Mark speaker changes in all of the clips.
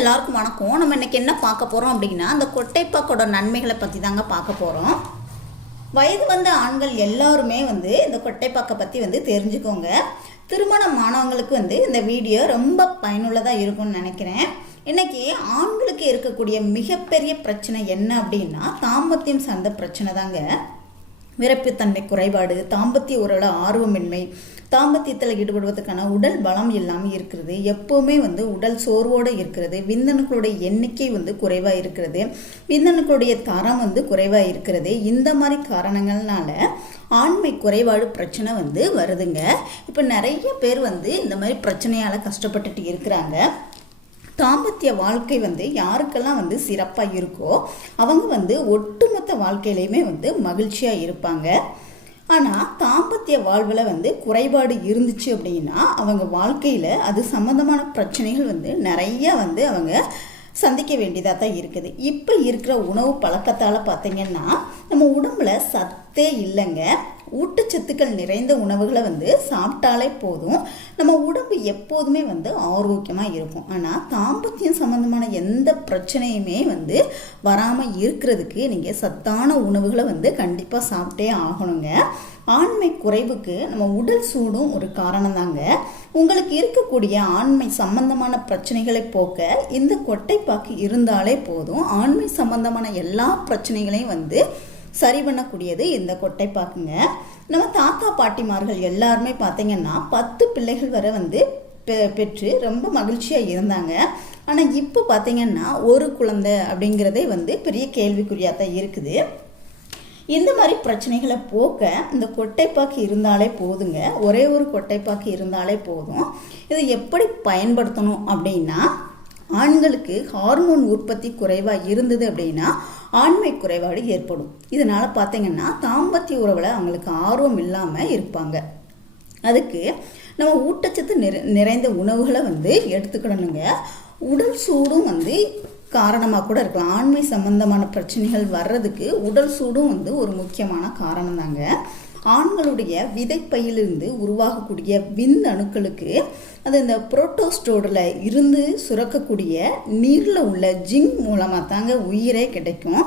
Speaker 1: எல்லாருக்கும் வணக்கம் நம்ம இன்னைக்கு என்ன பார்க்க போகிறோம் அப்படின்னா அந்த கொட்டைப்பாக்கோட நன்மைகளை பற்றி தாங்க பார்க்க போகிறோம் வயது வந்த ஆண்கள் எல்லாருமே வந்து இந்த கொட்டைப்பாக்கை பற்றி வந்து தெரிஞ்சுக்கோங்க. திருமணம் ஆனவங்களுக்கு வந்து இந்த வீடியோ ரொம்ப பயனுள்ளதாக இருக்கும்னு நினைக்கிறேன். இன்னைக்கு ஆண்களுக்கு இருக்கக்கூடிய மிகப்பெரிய பிரச்சனை என்ன அப்படின்னா தாம்பத்தியம் சார்ந்த பிரச்சனை தாங்க விரைப்புத்தன்மை குறைபாடு தாம்பத்திய உறவுல ஆர்வமின்மை தாம்பத்தியத்தில் ஈடுபடுவதற்கான உடல் பலம் இல்லாமல் இருக்கிறது. எப்போவுமே வந்து உடல் சோர்வோடு இருக்கிறது. விந்தணுக்களுடைய எண்ணிக்கை வந்து குறைவாக இருக்கிறது. விந்தணுக்களுடைய தரம் வந்து குறைவாக இருக்கிறது. இந்த மாதிரி காரணங்கள்னால ஆண்மை குறைபாடு பிரச்சனை வந்து வருதுங்க. இப்போ நிறைய பேர் வந்து இந்த மாதிரி பிரச்சனையால் கஷ்டப்பட்டுட்டு இருக்கிறாங்க. தாம்பத்திய வாழ்க்கை வந்து யாருக்கெல்லாம் வந்து சிறப்பாக இருக்கோ அவங்க வந்து ஒட்டுமொத்த வாழ்க்கையிலையுமே வந்து மகிழ்ச்சியாக இருப்பாங்க. ஆனால் தாம்பத்திய வாழ்வில் வந்து குறைபாடு இருந்துச்சு அப்படின்னா அவங்க வாழ்க்கையில் அது சம்மந்தமான பிரச்சனைகள் வந்து நிறைய வந்து அவங்க சந்திக்க வேண்டியதாக தான் இருக்குது. இப்போ இருக்கிற உணவு பழக்கத்தால் பார்த்தீங்கன்னா நம்ம உடம்புல சத்தே இல்லைங்க. ஊட்டச்சத்துக்கள் நிறைந்த உணவுகளை வந்து சாப்பிட்டாலே போதும். நம்ம உடம்பு எப்போதுமே வந்து ஆரோக்கியமாக இருக்கும். ஆனால் தாம்பத்தியம் சம்மந்தமான எந்த பிரச்சனையுமே வந்து வராமல் இருக்கிறதுக்கு நீங்கள் சத்தான உணவுகளை வந்து கண்டிப்பாக சாப்பிட்டே ஆகணுங்க. ஆண்மை குறைவுக்கு நம்ம உடல் சூடும் ஒரு காரணம் தாங்க உங்களுக்கு இருக்கக்கூடிய ஆண்மை சம்பந்தமான பிரச்சனைகளை போக்க இந்த கொட்டைப்பாக்கு இருந்தாலே போதும். ஆண்மை சம்பந்தமான எல்லா பிரச்சனைகளையும் வந்து சரி பண்ணக்கூடியது இந்த கொட்டைப்பாக்குங்க நம்ம தாத்தா பாட்டிமார்கள் எல்லாருமே பார்த்தீங்கன்னா பத்து பிள்ளைகள் வரை வந்து பெ பெற்று ரொம்ப மகிழ்ச்சியாக இருந்தாங்க. ஆனால் இப்போ பார்த்தீங்கன்னா ஒரு குழந்தை அப்படிங்கிறதே வந்து பெரிய கேள்விக்குறியாக தான் இருக்குது. இந்த மாதிரி பிரச்சனைகளை போக்க இந்த கொட்டைப்பாக்கு இருந்தாலே போதுங்க. ஒரே ஒரு கொட்டைப்பாக்கு இருந்தாலே போதும். இதை எப்படி பயன்படுத்தணும் அப்படின்னா ஆண்களுக்கு ஹார்மோன் உற்பத்தி குறைவாக இருந்தது அப்படின்னா ஆண்மை குறைபாடு ஏற்படும். இதனால் பார்த்தீங்கன்னா தாம்பத்திய உறவில் அவங்களுக்கு ஆர்வம் இல்லாமல் இருப்பாங்க. அதுக்கு நம்ம ஊட்டச்சத்து நிறை நிறைந்த உணவுகளை வந்து எடுத்துக்கிடணுங்க உடல் சூடும் வந்து காரணமாக கூட இருக்கலாம். ஆண்மை சம்பந்தமான பிரச்சனைகள் வர்றதுக்கு உடல் சூடும் வந்து ஒரு முக்கியமான காரணம் தாங்க ஆண்களுடைய விதைப்பையிலிருந்து உருவாகக்கூடிய விந்தணுக்களுக்கு அது இந்த புரோட்டோஸ்டோடில் இருந்து சுரக்கக்கூடிய நீரில் உள்ள ஜிங்க் மூலமாக தாங்க உயிரே கிடைக்கும்.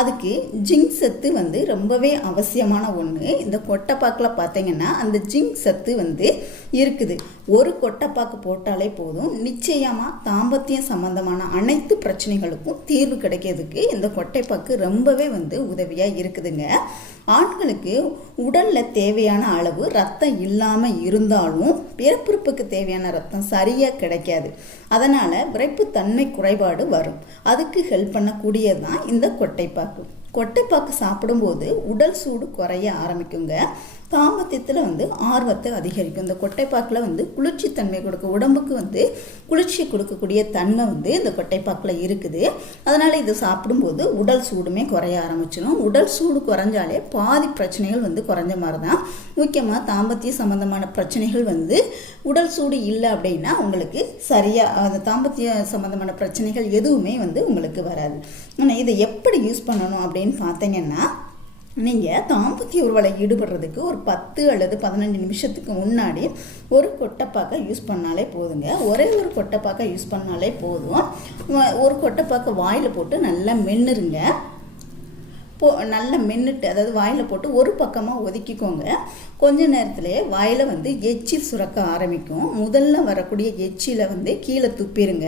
Speaker 1: அதுக்கு ஜிங்க் சத்து வந்து ரொம்பவே அவசியமான ஒன்று இந்த கொட்டைப்பாக்கில் பார்த்தீங்கன்னா அந்த ஜிங்க் சத்து வந்து இருக்குது. ஒரு கொட்டைப்பாக்கு போட்டாலே போதும். நிச்சயமாக தாம்பத்தியம் சம்பந்தமான அனைத்து பிரச்சனைகளுக்கும் தீர்வு கிடைக்கிறதுக்கு இந்த கொட்டைப்பாக்கு ரொம்பவே வந்து உதவியாக இருக்குதுங்க. ஆண்களுக்கு உடலில் தேவையான அளவு ரத்தம் இல்லாமல் இருந்தாலும் பிறப்புறுப்புக்கு தேவையான ரத்தம் சரியாக கிடைக்காது. அதனால் விரைப்புத்தன்மை குறைபாடு வரும். அதுக்கு ஹெல்ப் பண்ணக்கூடியது தான் இந்த கொட்டைப்பாக்கு. கொட்டைப்பாக்கு சாப்பிடும்போது உடல் சூடு குறைய ஆரம்பிக்குங்க. தாம்பத்தியத்தில் வந்து ஆர்வத்தை அதிகரிக்கும். இந்த கொட்டைப்பாக்கில் வந்து குளிர்ச்சி தன்மை கொடுக்க உடம்புக்கு வந்து குளிர்ச்சி கொடுக்கக்கூடிய தன்மை வந்து இந்த கொட்டைப்பாக்கில் இருக்குது. அதனால் இது சாப்பிடும்போது உடல் சூடுமே குறைய ஆரம்பிச்சிடும். உடல் சூடு குறைஞ்சாலே பாதி பிரச்சனைகள் வந்து குறைஞ்ச மாதிரி தான் முக்கியமாக தாம்பத்திய சம்மந்தமான பிரச்சனைகள் வந்து உடல் சூடு இல்லை அப்படின்னா உங்களுக்கு சரியாக அந்த தாம்பத்திய சம்மந்தமான பிரச்சனைகள் எதுவுமே வந்து உங்களுக்கு வராது. ஆனால் இதை எப்படி யூஸ் பண்ணணும் அப்படின்னு பார்த்தீங்கன்னா நீங்கள் தாம்பத்திய உருவலை ஈடுபடுறதுக்கு ஒரு பத்து அல்லது பதினஞ்சு நிமிஷத்துக்கு முன்னாடி ஒரு கொட்டைப்பாக்கை யூஸ் பண்ணாலே போதுங்க. ஒரே ஒரு கொட்டைப்பாக்கை யூஸ் பண்ணாலே போதும். ஒரு கொட்டைப்பாக்கை வாயில் போட்டு நல்லா மென்னுருங்க. போ நல்லா மென்னுட்டு அதாவது வாயில் போட்டு ஒரு பக்கமாக ஒதுக்கிக்கோங்க. கொஞ்ச நேரத்துலேயே வாயில் வந்து எச்சி சுரக்க ஆரம்பிக்கும். முதல்ல வரக்கூடிய எச்சியில் வந்து கீழே துப்பிடுங்க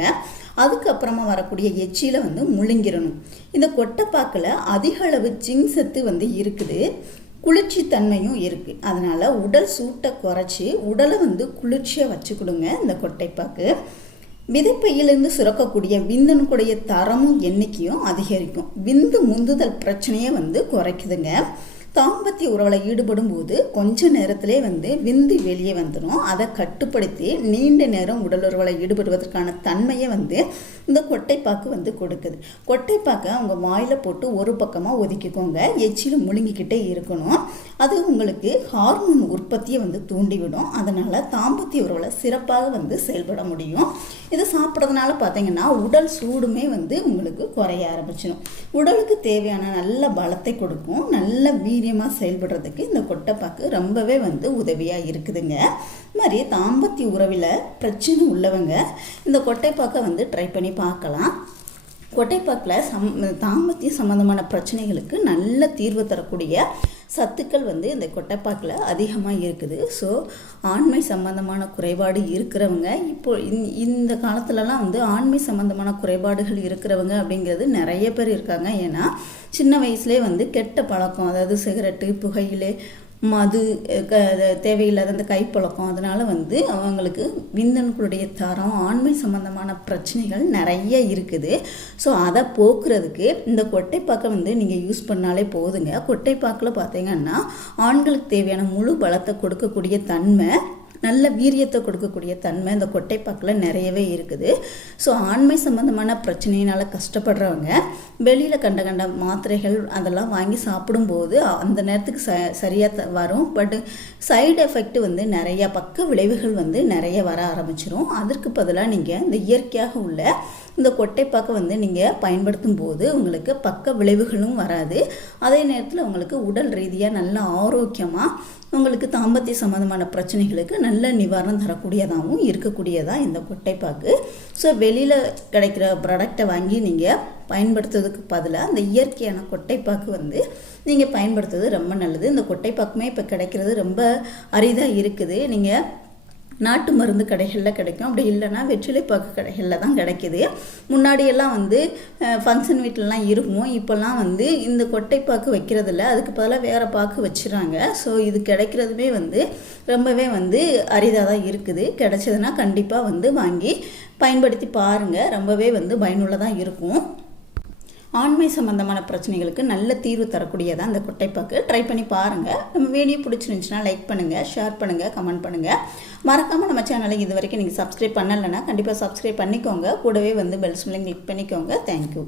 Speaker 1: அதுக்கப்புறமா வரக்கூடிய எச்சியில் வந்து முழுங்கிடணும் இந்த கொட்டைப்பாக்கில் அதிக அளவு ஜிங்க் சத்து வந்து இருக்குது. குளிர்ச்சி தன்மையும் இருக்குது அதனால் உடல் சூட்டை குறைச்சி உடலை வந்து குளிர்ச்சியாக வச்சு கொடுங்க இந்த கொட்டைப்பாக்கு. விதைப்பையிலிருந்து சுரக்கக்கூடிய விந்தனுக்குடைய தரமும் எண்ணிக்கையும் அதிகரிக்கும். விந்து முந்துதல் பிரச்சனையை வந்து குறைக்குதுங்க. தாம்பத்திய உறவில் ஈடுபடும் போது கொஞ்ச நேரத்திலே வந்து விந்து வெளியே வந்துடும் அதை கட்டுப்படுத்தி நீண்ட நேரம் உடல் உறவில் ஈடுபடுவதற்கான தன்மையை வந்து இந்த கொட்டைப்பாக்கு வந்து கொடுக்குது. கொட்டைப்பாக்கை அவங்க வாயில் போட்டு ஒரு பக்கமாக ஒதுக்கிக்கோங்க. எச்சில் முழுங்கிக்கிட்டே இருக்கணும். அது உங்களுக்கு ஹார்மோன் உற்பத்தியை வந்து தூண்டிவிடும். அதனால் தாம்பத்திய உறவில் சிறப்பாக வந்து செயல்பட முடியும். இதை சாப்பிட்றதுனால பார்த்தீங்கன்னா உடல் சூடுமே வந்து உங்களுக்கு குறைய ஆரம்பிச்சிடும் உடலுக்கு தேவையான நல்ல பலத்தை கொடுக்கும். நல்ல வீ வீரியமாக செயல்படுறதுக்கு இந்த கொட்டைப்பாக்கு ரொம்பவே வந்து உதவியாக இருக்குதுங்க. இது மாதிரி தாம்பத்திய உறவில் பிரச்சனை உள்ளவங்க இந்த கொட்டைப்பாக்கை வந்து ட்ரை பண்ணி பார்க்கலாம். கொட்டைப்பாக்கில் சம் தாம்பத்திய சம்மந்தமான பிரச்சனைகளுக்கு நல்ல தீர்வு தரக்கூடிய சத்துக்கள் வந்து இந்த கொட்டைப்பாக்கில் அதிகமாக இருக்குது. ஸோ ஆண்மை சம்பந்தமான குறைபாடு இருக்கிறவங்க இப்போ இந்த- இந்த காலத்துலலாம் வந்து ஆண்மை சம்பந்தமான குறைபாடுகள் இருக்கிறவங்க அப்படிங்கிறது நிறைய பேர் இருக்காங்க. ஏன்னா சின்ன வயசுலேயே வந்து கெட்ட பழக்கம் அதாவது சிகரெட்டு புகையிலே மது க தேவையில்லாத அந்த கைப்பழக்கம் அதனால் வந்து அவங்களுக்கு விந்தணுக்களுடைய தரம் ஆண்மை சம்பந்தமான பிரச்சனைகள் நிறைய இருக்குது. ஸோ அதை போக்குறதுக்கு இந்த கொட்டைப்பாக்கை வந்து நீங்கள் யூஸ் பண்ணாலே போதுங்க. கொட்டைப்பாக்கில் பார்த்தீங்கன்னா ஆண்களுக்கு தேவையான முழு பலத்தை கொடுக்கக்கூடிய தன்மை நல்ல வீரியத்தை கொடுக்கக்கூடிய தன்மை இந்த கொட்டைப்பாக்கில் நிறையவே இருக்குது. ஸோ ஆண்மை சம்பந்தமான பிரச்சனையினால் கஷ்டப்படுறவங்க வெளியில் கண்ட கண்ட மாத்திரைகள் அதெல்லாம் வாங்கி சாப்பிடும்போது அந்த நேரத்துக்கு ச சரியாக த வரும். பட் சைடு எஃபெக்ட் வந்து நிறையா பக்க விளைவுகள் வந்து நிறைய வர ஆரம்பிச்சிடும் அதற்கு பதிலாக நீங்கள் இந்த இயற்கையாக உள்ள இந்த கொட்டைப்பாக்கை வந்து நீங்கள் பயன்படுத்தும் போது உங்களுக்கு பக்க விளைவுகளும் வராது. அதே நேரத்தில் உங்களுக்கு உடல் ரீதியாக நல்ல ஆரோக்கியமாக உங்களுக்கு தாம்பத்திய சம்மந்தமான பிரச்சனைகளுக்கு நல்ல நிவாரணம் தரக்கூடியதாகவும் இருக்கக்கூடியதாக இந்த கொட்டைப்பாக்கு. ஸோ வெளியில் கிடைக்கிற ப்ராடக்டை வாங்கி நீங்கள் பயன்படுத்துறதுக்கு பதிலாக அந்த இயற்கையான கொட்டைப்பாக்கு வந்து நீங்கள் பயன்படுத்துறது ரொம்ப நல்லது. இந்த கொட்டைப்பாக்குமே இப்போ கிடைக்கிறது ரொம்ப அரிதாக இருக்குது. நீங்கள் நாட்டு மருந்து கடைகளில் கிடைக்கும். அப்படி இல்லைன்னா வெற்றிலைப்பாக்கு கடைகளில் தான் கிடைக்குது. முன்னாடியெல்லாம் வந்து ஃபங்க்ஷன் வீட்டிலலாம் இருக்கும் இப்போல்லாம் வந்து இந்த கொட்டைப்பாக்கு வைக்கிறதில்ல. அதுக்கு பதிலாக வேறு பாக்கு வச்சுறாங்க. ஸோ இது கிடைக்கிறதுமே வந்து ரொம்பவே வந்து அரிதாக தான் இருக்குது. கிடைச்சதுன்னா கண்டிப்பாக வந்து வாங்கி பயன்படுத்தி பாருங்கள் ரொம்பவே வந்து பயனுள்ளதாக இருக்கும். ஆண்மை சம்மந்தமான பிரச்சனைகளுக்கு நல்ல தீர்வு தரக்கூடியதாக அந்த கொட்டைப்பாக்கு. ட்ரை பண்ணி பாருங்கள் நம்ம வீடியோ பிடிச்சிருந்துச்சுன்னா லைக் பண்ணுங்கள் ஷேர் பண்ணுங்கள் கமெண்ட் பண்ணுங்கள் மறக்காமல் நம்ம சேனலை இது வரைக்கும் நீங்கள் சப்ஸ்கிரைப் பண்ணலைன்னா கண்டிப்பாக சப்ஸ்கிரைப் பண்ணிக்கோங்க. கூடவே வந்து பெல் சிம்லையும் கிளிக் பண்ணிக்கோங்க. Thank you